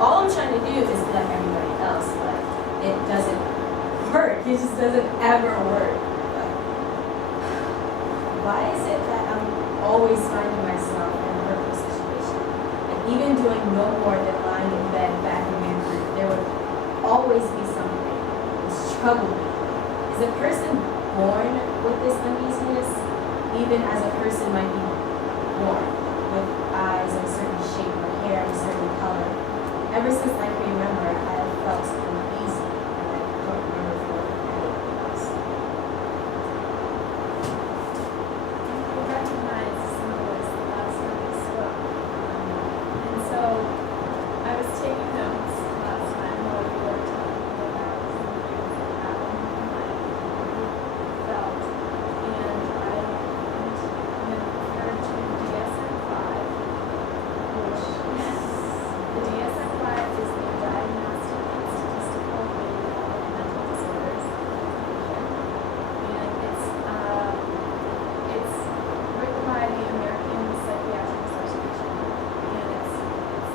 all I'm trying to do is be like everybody else, but it doesn't work. It just doesn't ever work. But why is it that I'm always finding myself in a hurtful situation? And even doing no more than lying in bed back in your group, there would always be something that's troubling me. Is a person born with this uneasiness, even as a person might be born with eyes of a certain shape or hair of a certain color? Ever since I can remember, I have felt uneasy, and I don't remember feeling anything else. We recognize some of this the last time we spoke. And so I was taking notes last time while we were talking about some of the things that happened in my life, felt, and I referred to DSM-5, which the DSM-5 is the Diagnostic and Statistical Manual of Mental Disorders and it's written by the American Psychiatric Association, and it's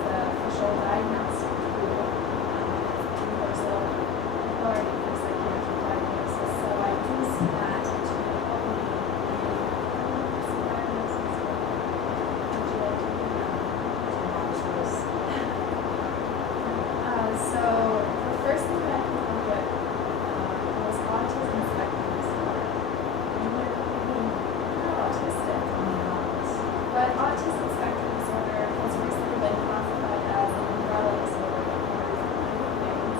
the official diagnostic tool, universal authority for psychiatric diagnosis. So I use that to help me in some diagnosis. Would you like to hear that? So the first thing that I came up with was autism spectrum disorder. And we're not autistic, but autism spectrum disorder has recently been classified as an umbrella disorder that covers many things.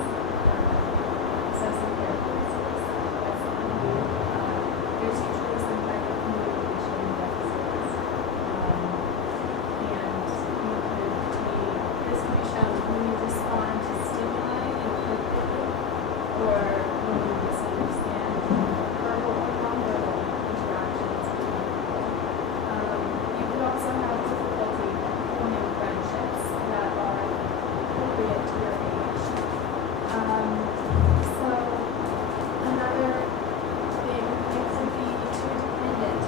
Obsessive paralysis, that's something there's usually some type of communication deficits. This can be shown when you respond to stimuli inappropriately, or when you misunderstand verbal or nonverbal interactions between people. You could also have difficulty forming friendships that are appropriate to your age. So another thing, it could be too dependent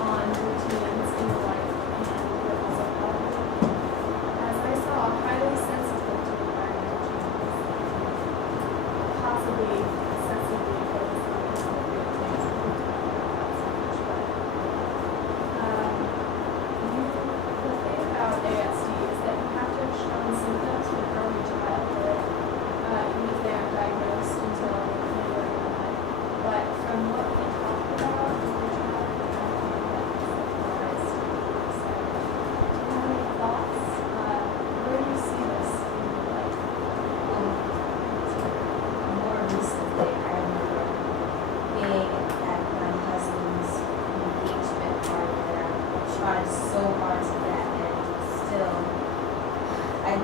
on routines in your life, and you're also probably, as I saw, highly sensitive to environmental changes, possibly excessively focused on inappropriate things. The thing about ASD is that you have to have shown symptoms from early childhood, even if they aren't diagnosed until later in life. But from what we talked about with your child, I think that is surprised. So, do you have any thoughts? Where do you see this in your life? More recently, I remember being at my husband's engagement party that I tried so hard to get, and still, I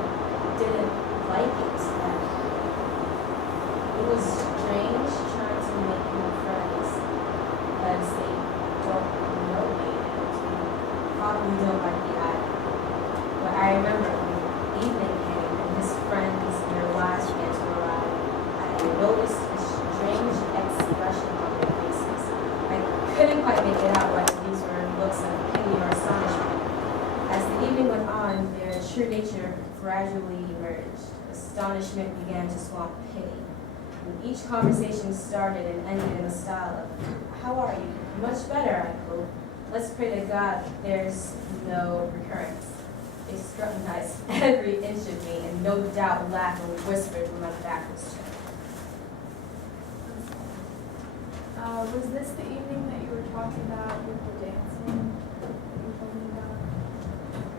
didn't like it. It was strange trying to make new friends because they don't know me and probably don't like the eye. But I remember when evening came and his friends and their wives began to arrive, I noticed a strange expression on their faces. I couldn't quite make it out whether these were looks of pity or astonishment. As the evening went on, their true nature gradually emerged. Astonishment began to swamp pity. And each conversation started and ended in a style of, "How are you? Much better, I hope. Let's pray to God there's no recurrence." They scrutinized every inch of me and no doubt laughed and whispered when my back was turned. Was this the evening that you were talking about with the dancing that you told me about?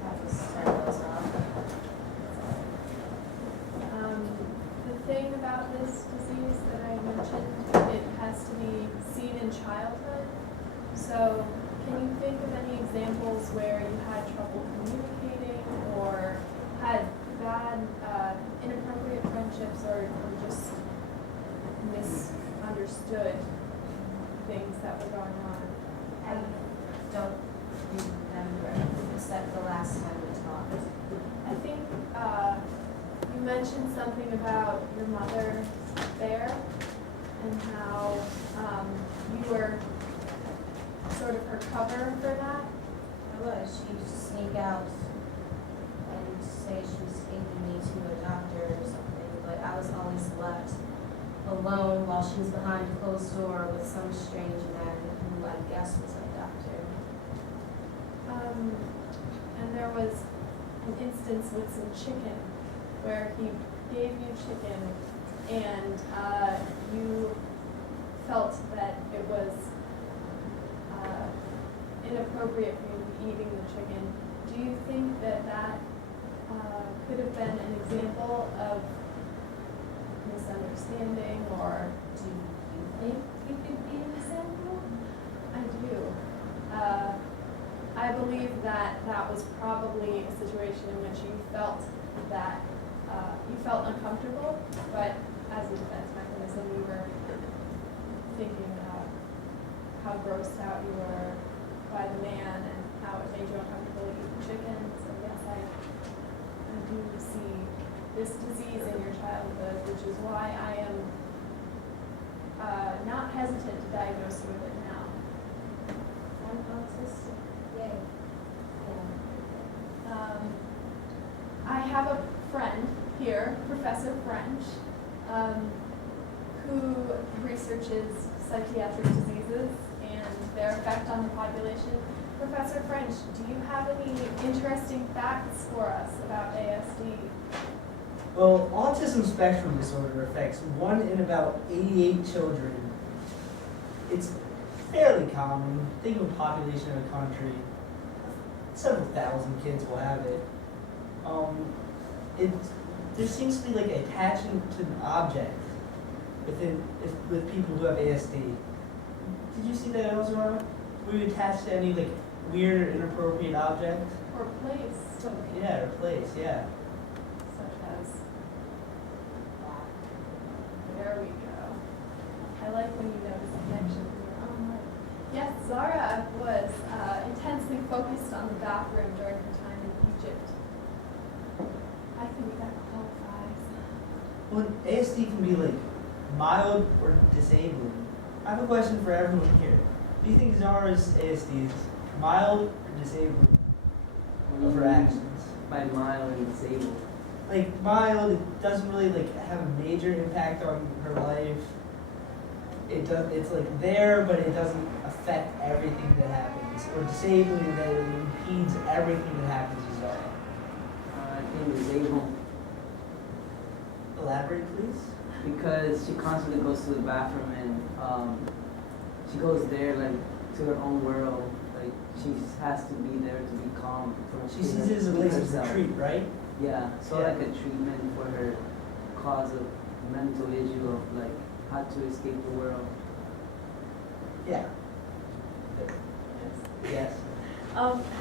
That was terrible as well. The thing about this disease that I mentioned, it has to be seen in childhood. So can you think of any examples where you had trouble communicating or had bad, inappropriate friendships or just misunderstood things that were going on? I don't remember except the last time we talked. I think you mentioned something about your mother there and how you were sort of her cover for that. I was. She'd sneak out and say she was taking me to a doctor alone while she was behind a closed door with some strange man who I guess was a doctor. And there was an instance with some chicken where he gave you chicken and you felt that it was inappropriate for you to be eating the chicken. Do you think that that could have been an example of misunderstanding, or Do you think you could be an example? I do. I believe that that was probably a situation in which you felt that you felt uncomfortable, but as a defense mechanism, you were thinking how grossed out you were by the man and how it made you uncomfortable to eat the chicken. So yes, I do see this disease in your childhood, which is why I am not hesitant to diagnose you with it now. I'm autistic. Yay. Yeah. I have a friend here, Professor French, who researches psychiatric diseases and their effect on the population. Professor French, do you have any interesting facts for us about ASD? Well, autism spectrum disorder affects 1 in about 88 children. It's fairly common. Think of a population of a country. Several thousand kids will have it. There seems to be like attachment to an object with people who have ASD. Did you see that, Elzara? Were you attached to any like weird or inappropriate object? Or place, Yeah, or place, yeah. such as there we go. I like when you notice a connection in your own life. Yes, Zara was intensely focused on the bathroom during her time in Egypt. I think that qualifies. Well, ASD can be like mild or disabling. I have a question for everyone here. Do you think Zara's ASD is mild or disabling of her actions? By mild and disabled. Like mild, it doesn't really like have a major impact on her life. It's like there, but it doesn't affect everything that happens. Or disabling, that it impedes everything that happens to Zara. I think disabled Elaborate, please. because she constantly goes to the bathroom and she goes there like to her own world. Like she has to be there to be calm. She sees it as a place of herself. retreat, right? Yeah, so Yeah. like a treatment for her cause of mental issue of like how to escape the world. Yeah. Yes.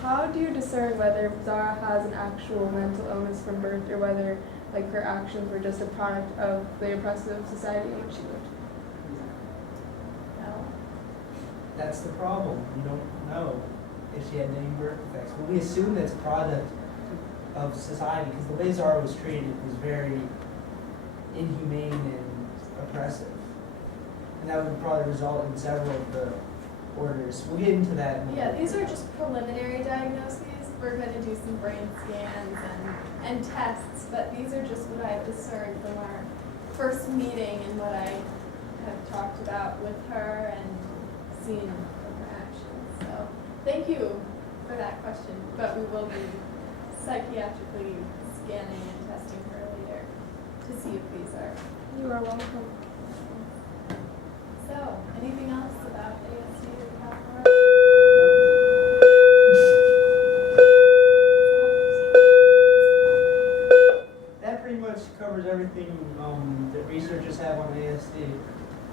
How do you discern whether Zara has an actual mental illness from birth or whether like her actions were just a product of the oppressive society in which she lived? No. That's the problem. We don't know if she had any birth defects. But we assume that's a product of society because the way Zara was treated was very inhumane and oppressive. And that would probably result in several of the orders. We'll get into that. In a Yeah, little these bit. are just preliminary diagnoses. We're going to do some brain scans and tests, but these are just what I've discerned from our first meeting and what I have talked about with her and seen from her actions. So thank you for that question, but we will be psychiatrically scanning and testing her later to see if these are. You are welcome. So, anything else about ASD that you have for us? That pretty much covers everything that researchers have on ASD.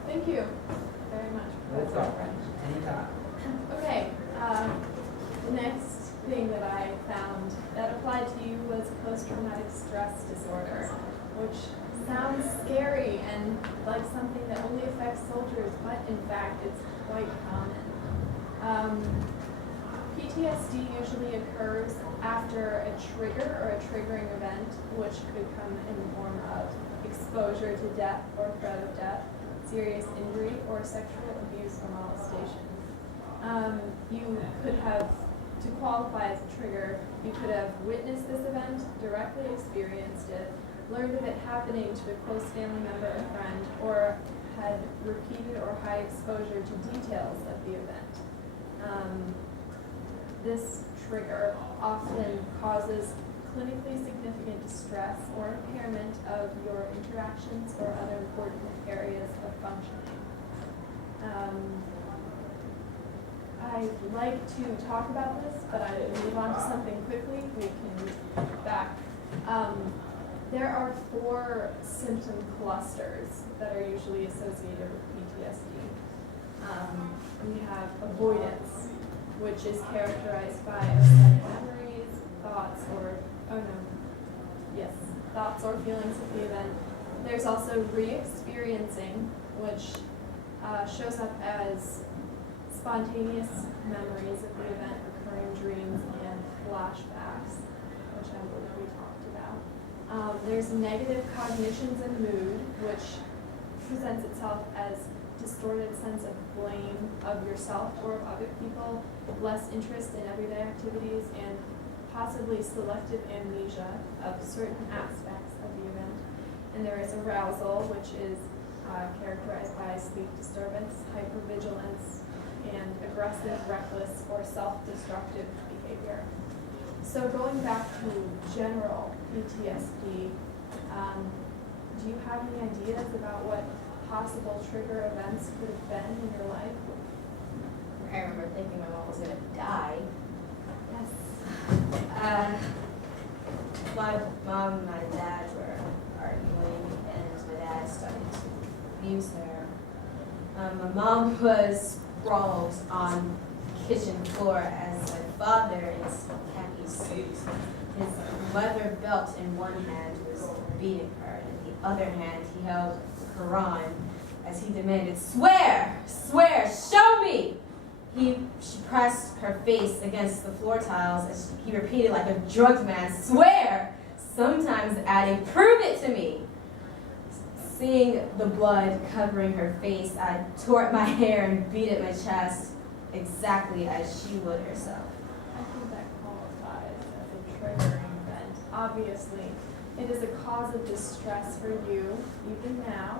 Thank you very much, No Professor problem. French. Anytime. Okay, the next thing that I found that applied to you was post-traumatic stress disorder, which sounds scary and like something that only affects soldiers, but in fact it's quite common. PTSD usually occurs after a trigger or a triggering event, which could come in the form of exposure to death or threat of death, serious injury, or sexual abuse or molestation. You could have, to qualify as a trigger, you could have witnessed this event, directly experienced it, learned of it happening to a close family member or friend, or had repeated or high exposure to details of the event. This trigger often causes clinically significant distress or impairment of your interactions or other important areas of functioning. I'd like to talk about this, but I will move on to something quickly. We can back. There are 4 symptom clusters that are usually associated with PTSD. We have avoidance, which is characterized by upsetting memories, thoughts or feelings of the event. There's also re-experiencing, which shows up as spontaneous memories of the event, recurring dreams, and flashbacks, which I believe we talked about. There's negative cognitions and mood, which presents itself as distorted sense of blame of yourself or of other people, less interest in everyday activities, and possibly selective amnesia of certain aspects of the event. And there is arousal, which is characterized by sleep disturbance, hypervigilance, and aggressive, reckless, or self-destructive behavior. So going back to general PTSD, do you have any ideas about what possible trigger events could have been in your life? I remember thinking my mom was gonna die. Yes. My mom and my dad were arguing, and my dad started to abuse her. My mom was sprawled on the kitchen floor as my father, in his khaki suit, his leather belt in one hand, was beating her, and in the other hand he held the Quran as he demanded, "Swear! Swear! Show me!" She pressed her face against the floor tiles as he repeated like a drugged man, "Swear!" sometimes adding, "Prove it to me!" Seeing the blood covering her face, I tore at my hair and beat at my chest exactly as she would herself. I think that qualifies as a triggering event. Obviously, it is a cause of distress for you, even now.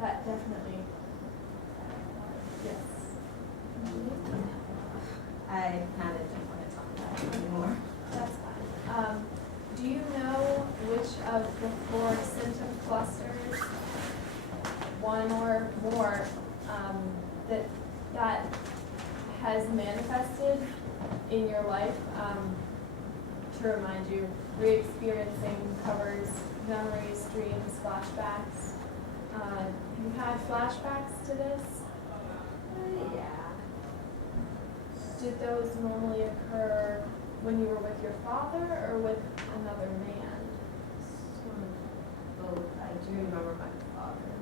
That definitely, yes. I kind of don't want to talk about it anymore. That's fine. Do you know which of the 4 symptom clusters, one or more, that has manifested in your life? To remind you, re-experiencing covers memories, dreams, flashbacks. Have you had flashbacks to this? Yeah. Did those normally occur when you were with your father or with another man? Both. I do remember my father.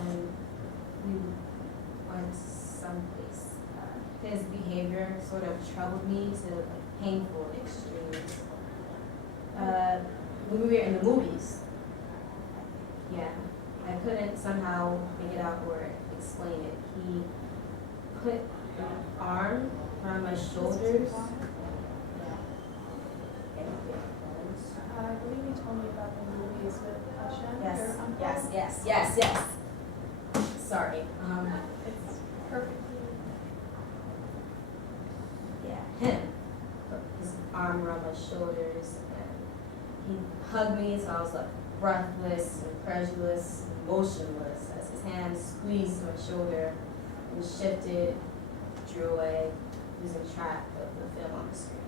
And we went someplace. His behavior sort of troubled me to like painful extremes. When we were in the movies, yeah, I couldn't somehow make it out or explain it. He put an arm around my shoulders. I believe you told me about the movies with Hashem, Yes, your uncle. yes. Sorry. It's perfectly. Yeah, him. Put his arm around my shoulders and he hugged me, so I was like breathless, incredulous, motionless as his hand squeezed my shoulder and shifted, drew away, losing track of the film on the screen.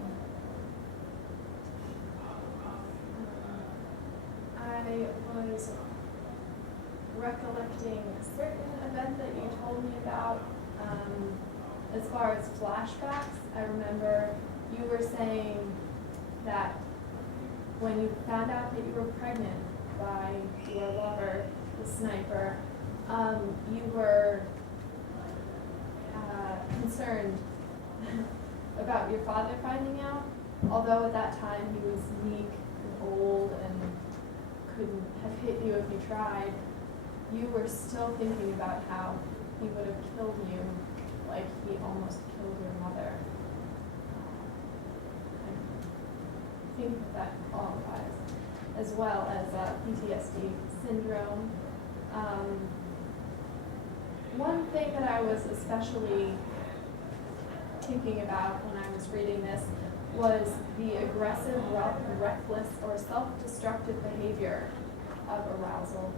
I was recollecting a certain event that you told me about. As far as flashbacks, I remember you were saying that when you found out that you were pregnant by your lover, the sniper, you were concerned about your father finding out, although at that time he was weak and old and couldn't have hit you if you tried. You were still thinking about how he would have killed you like he almost killed your mother. I think that qualifies, as well as PTSD syndrome. One thing that I was especially thinking about when I was reading this was the aggressive, reckless, or self-destructive behavior of arousal.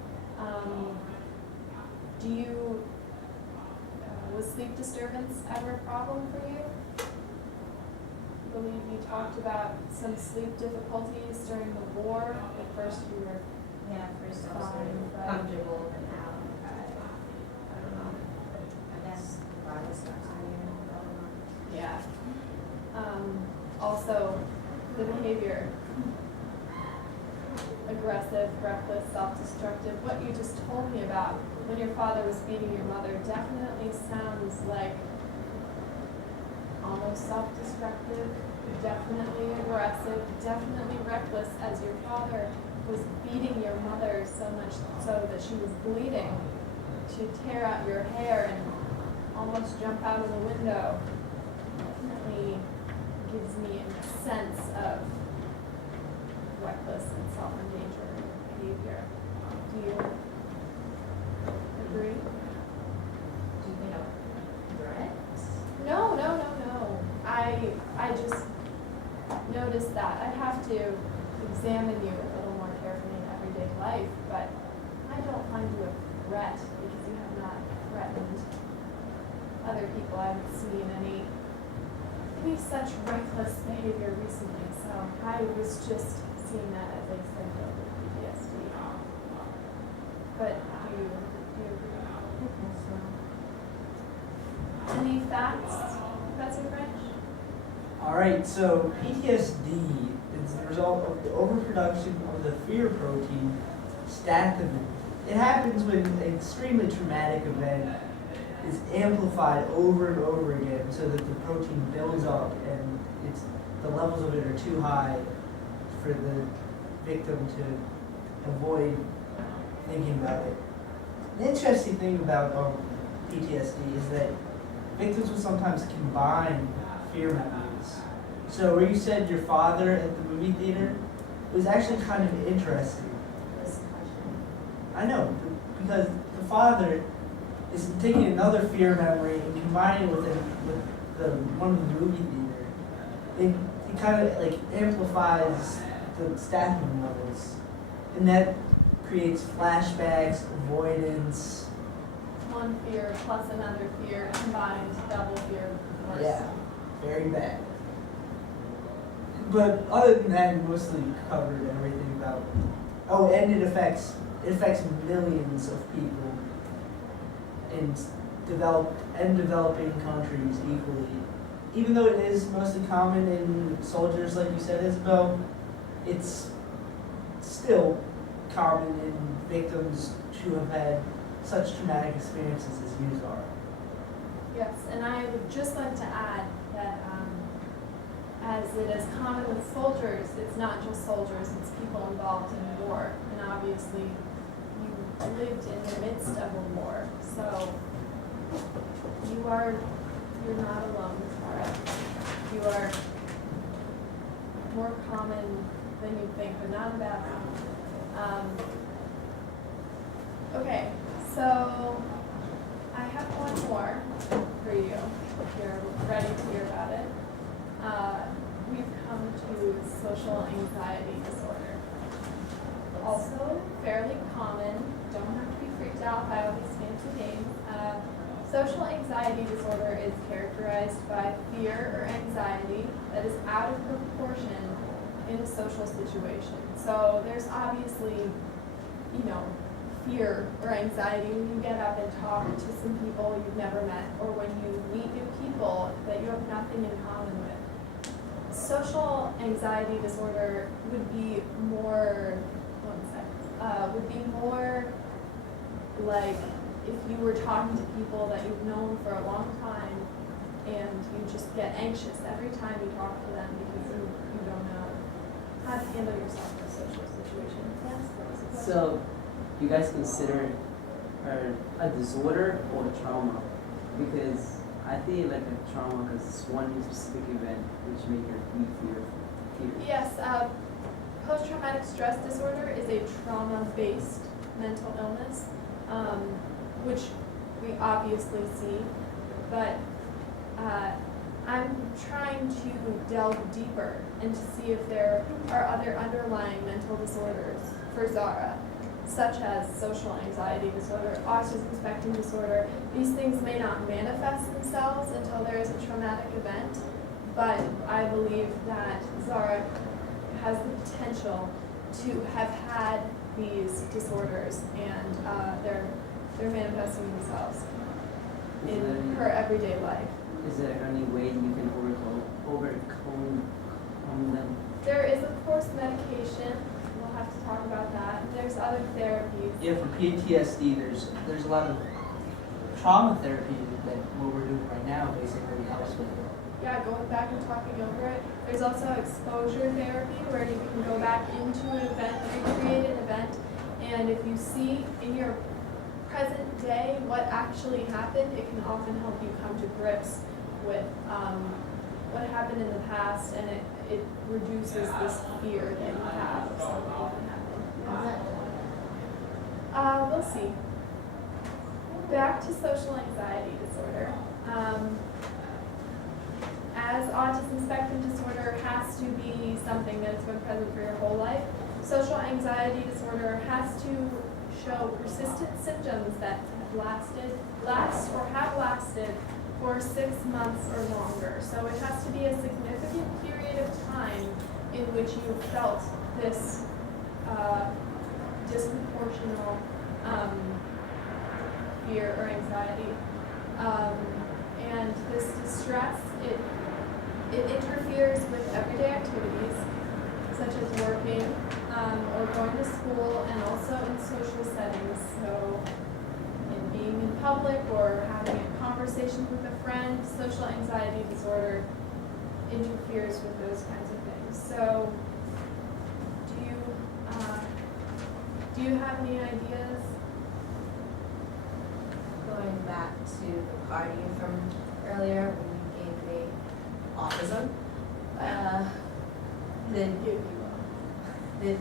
Was sleep disturbance ever a problem for you? I believe you talked about some sleep difficulties during the war. At first you were Yeah, first I was Fine, very but- comfortable, and now I don't know. I guess the body starts wearing, I don't know. Yeah. Also, the behavior, aggressive, reckless, self-destructive, what you just told me about when your father was beating your mother definitely sounds like almost self-destructive, definitely aggressive, definitely reckless, as your father was beating your mother so much so that she was bleeding. She'd tear out your hair and almost jump out of the window. Definitely gives me a sense of reckless and self-endangering behavior. Do you agree? Do you think of threats? No. I just noticed that. I'd have to examine you a little more carefully in everyday life, but I don't find you a threat because you have not threatened other people. I haven't seen any such reckless behavior recently, so I was just seeing that as a symptom of PTSD. But do you agree? I think so. Any facts, Professor French? All right, so PTSD is the result of the overproduction of the fear protein stathmin. It happens when an extremely traumatic event is amplified over and over again so that the protein builds up and the levels of it are too high for the victim to avoid thinking about it. The interesting thing about PTSD is that victims will sometimes combine fear memories. So where you said your father at the movie theater, it was actually kind of interesting. This question. I know, because the father is taking another fear memory and combining it with the one of the movie theater. It kind of like amplifies the stathmin levels, and that creates flashbacks, avoidance. One fear plus another fear combined, double fear, worse. Yeah, very bad. But other than that, we mostly covered everything about. Oh, and it affects millions of people in developing countries equally. Even though it is mostly common in soldiers, like you said, Isabel, it's still common in victims who have had such traumatic experiences as you are. Yes, and I would just like to add that as it is common with soldiers, it's not just soldiers, it's people involved in war. And obviously, you lived in the midst of a war, so you're not alone, Tara. You are more common than you think, but not a bad one. Okay, so I have one more for you, if you're ready to hear about it. We've come to social anxiety disorder. Also fairly common, don't have to be freaked out by all these fancy names. Social anxiety disorder is characterized by fear or anxiety that is out of proportion in a social situation. So there's obviously, fear or anxiety when you get up and talk to some people you've never met, or when you meet new people that you have nothing in common with. Social anxiety disorder would be more, like if you were talking to people that you've known for a long time and you just get anxious every time you talk to them because you don't know how to handle yourself in a social situation. Yes, So, you guys consider it a disorder or a trauma? Because I think like a trauma because it's one specific event which made her fear. Yes, post-traumatic stress disorder is a trauma-based mental illness. which we obviously see, but I'm trying to delve deeper and to see if there are other underlying mental disorders for Zara, such as social anxiety disorder, autism spectrum disorder. These things may not manifest themselves until there is a traumatic event, but I believe that Zara has the potential to have had these disorders, and they're manifesting themselves in her everyday life. Is there any way you can overcome them? There is, of course, medication. We'll have to talk about that. There's other therapies. Yeah, for PTSD, there's a lot of trauma therapy that what we're doing right now basically helps with it. Yeah, going back and talking over it. There's also exposure therapy where you can go back into an event, recreate an event, and if you see in your present day what actually happened, it can often help you come to grips with what happened in the past, and it reduces this fear that you have of something that happened. We'll see. Back to social anxiety disorder. As autism spectrum disorder has to be something that's been present for your whole life, social anxiety disorder has to show persistent symptoms that last for 6 months or longer. So it has to be a significant period of time in which you felt this disproportional fear or anxiety. And this distress, it interferes with everyday activities, such as working or going to school, and also in social settings. So in being in public or having a conversation with a friend, social anxiety disorder interferes with those kinds of things. So do you have any ideas? Going back to the party from earlier when you gave me autism, the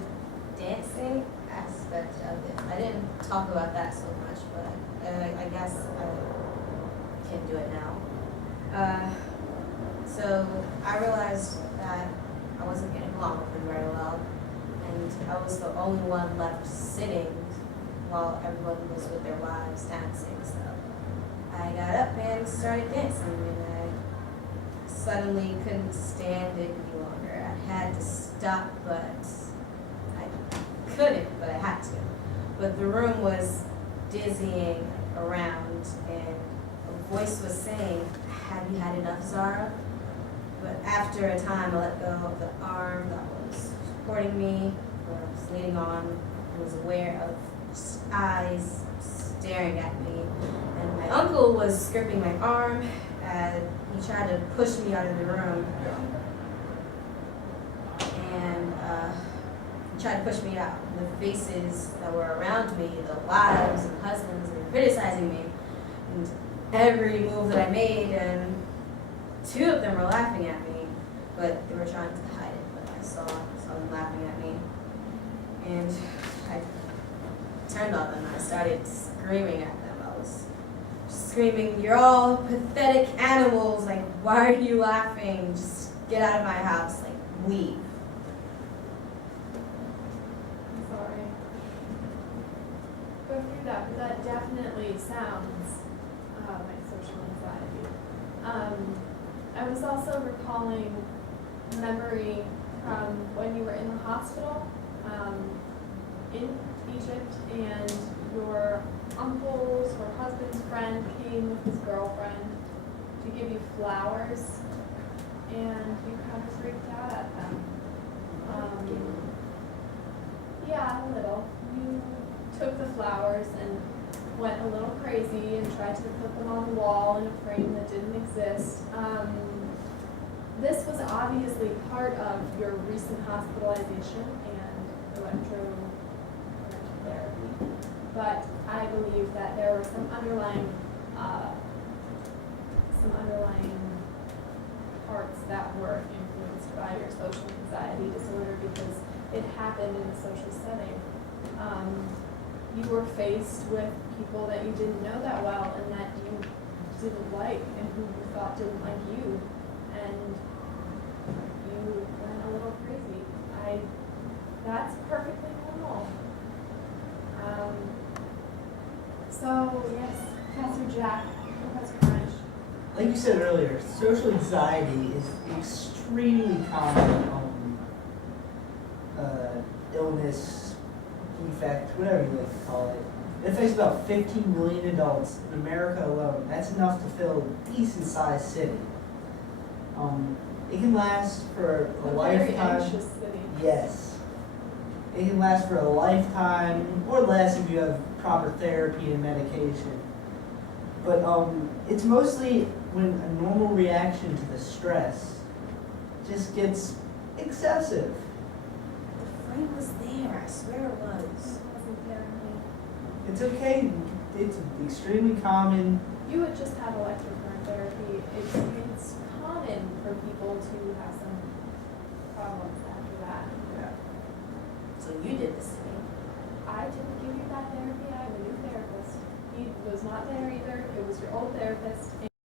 dancing aspect of it, I didn't talk about that so much, but I guess I can do it now. So I realized that I wasn't getting along with him very well, and I was the only one left sitting while everyone was with their wives dancing. So I got up and started dancing, and I suddenly couldn't stand it any longer. I had to stop, but I couldn't, but I had to. But the room was dizzying around, and a voice was saying, "Have you had enough, Zara?" But after a time, I let go of the arm that was supporting me, where I was leaning on, and was aware of eyes staring at me. And my uncle was gripping my arm, and he tried to push me out of the room. And he tried to push me out. The faces that were around me, the wives and husbands, they were criticizing me. And every move that I made, and 2 of them were laughing at me, but they were trying to hide it. But I saw them laughing at me. And I turned on them and I started screaming at them. I was screaming, "You're all pathetic animals. Like, why are you laughing? Just get out of my house. Like, leave." I'm sorry. Go through that, but that definitely sounds like social anxiety. I was also recalling a memory from when you were in the hospital in Egypt, and your uncle's or husband's friend came with his girlfriend to give you flowers, and you kind of freaked out at them. Yeah, a little. You took the flowers and went a little crazy and tried to put them on the wall in a frame that didn't exist. This was obviously part of your recent hospitalization and electrotherapy, but I believe that there were some underlying parts that were influenced by your social anxiety disorder because it happened in a social setting. you were faced with people that you didn't know that well and that you didn't like and who you thought didn't like you, and you went a little crazy. That's perfectly normal. So yes, Professor Jack, Professor French. Like you said earlier, social anxiety is extremely common illness, defect, whatever you like to call it. It affects about 15 million adults in America alone. That's enough to fill a decent-sized city. It can last for a Very lifetime. anxious city. Yes. It can last for a lifetime or less if you have proper therapy and medication. But it's mostly when a normal reaction to the stress just gets excessive. The friend was there, I swear it was. Wasn't there, honey? It's okay. It's extremely common. You would just have electrocurrent therapy. It's common for people to have some problems after that. Yeah. So you did this to me. I didn't give you that therapy. I have a new therapist. He was not there either. It was your old therapist,